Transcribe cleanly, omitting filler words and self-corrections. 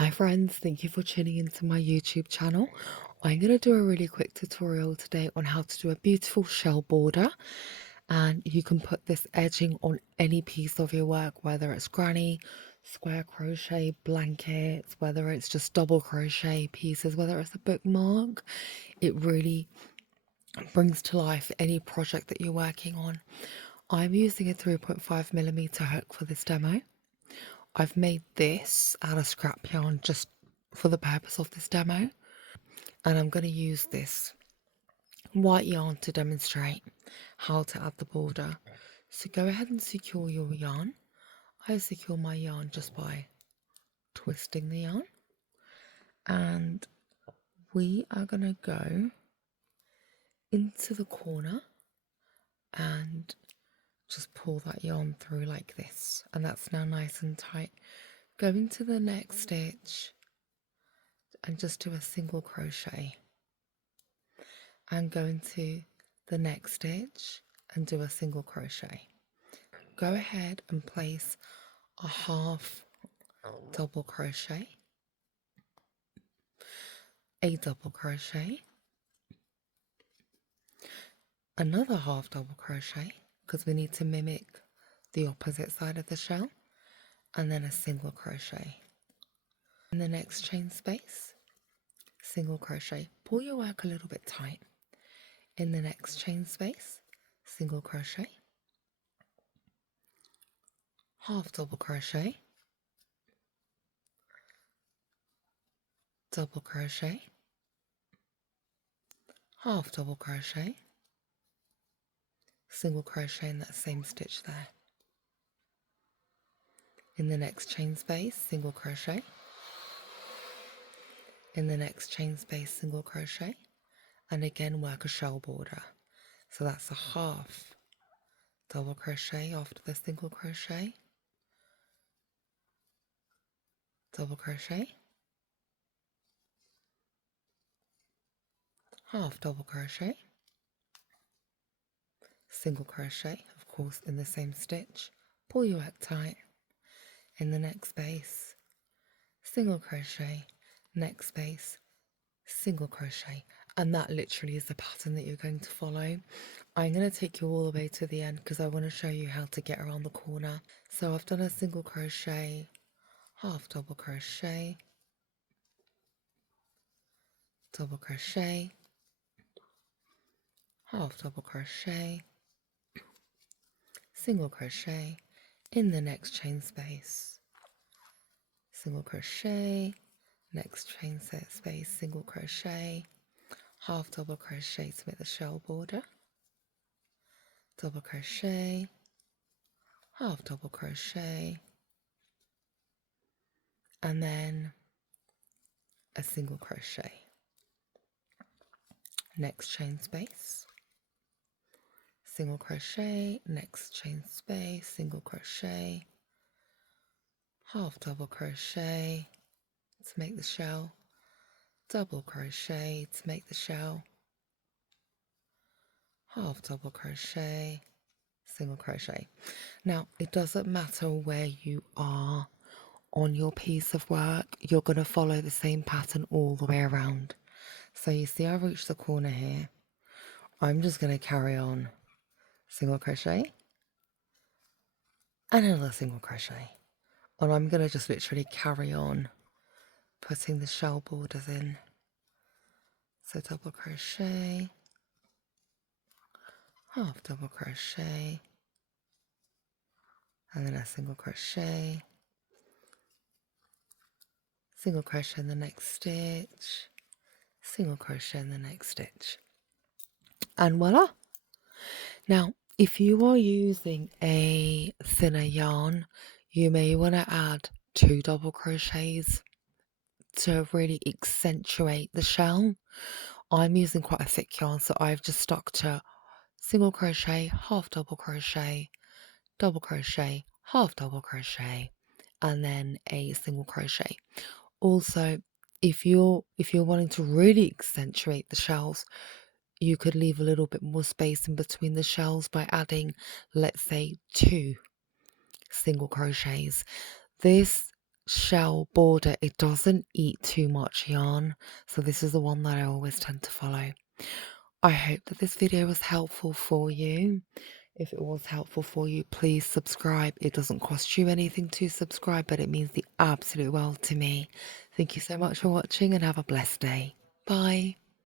Hi friends, thank you for tuning into my YouTube channel. I'm going to do a really quick tutorial today on how to do a beautiful shell border, and you can put this edging on any piece of your work, whether it's granny, square crochet, blankets, whether it's just double crochet pieces, whether it's a bookmark. It really brings to life any project that you're working on. I'm using a 3.5mm hook for this demo. I've made this out of scrap yarn just for the purpose of this demo, and I'm going to use this white yarn to demonstrate how to add the border. So go ahead and secure your yarn. I secure my yarn just by twisting the yarn, and we are going to go into the corner and just pull that yarn through like this, and that's now nice and tight. Go into the next stitch and just do a single crochet, and go into the next stitch and do a single crochet. Go ahead and place a half double crochet, a double crochet, another half double crochet, because we need to mimic the opposite side of the shell, and then a single crochet. In the next chain space, single crochet. Pull your work a little bit tight. In the next chain space, single crochet, half double crochet, double crochet, half double crochet, single crochet in that same stitch there. In the next chain space, single crochet. In the next chain space, single crochet, and again work a shell border. So that's a half double crochet after the single crochet, double crochet, half double crochet, single crochet, of course in the same stitch, pull your work tight. In the next space, single crochet, next space, single crochet, and that literally is the pattern that you're going to follow. I'm going to take you all the way to the end because I want to show you how to get around the corner. So I've done a single crochet, half double crochet, double crochet, half double crochet, single crochet, in the next chain space, single crochet, next chain space, single crochet, half double crochet to make the shell border, double crochet, half double crochet, and then a single crochet. Next chain space, single crochet, next chain space, single crochet, half double crochet to make the shell, double crochet to make the shell, half double crochet, single crochet. Now it doesn't matter where you are on your piece of work, you're going to follow the same pattern all the way around. So you see I've reached the corner here. I'm just going to carry on single crochet and another single crochet, and I'm going to just literally carry on putting the shell borders in. So double crochet, half double crochet, and then a single crochet in the next stitch, single crochet in the next stitch, and voila. Now if you are using a thinner yarn, you may want to add 2 double crochets to really accentuate the shell. I'm using quite a thick yarn, so I've just stuck to single crochet, half double crochet, double crochet, half double crochet, and then a single crochet. Also, if you're wanting to really accentuate the shells, you could leave a little bit more space in between the shells by adding, let's say, 2 single crochets. This shell border, it doesn't eat too much yarn. So this is the one that I always tend to follow. I hope that this video was helpful for you. If it was helpful for you, please subscribe. It doesn't cost you anything to subscribe, but it means the absolute world to me. Thank you so much for watching and have a blessed day. Bye.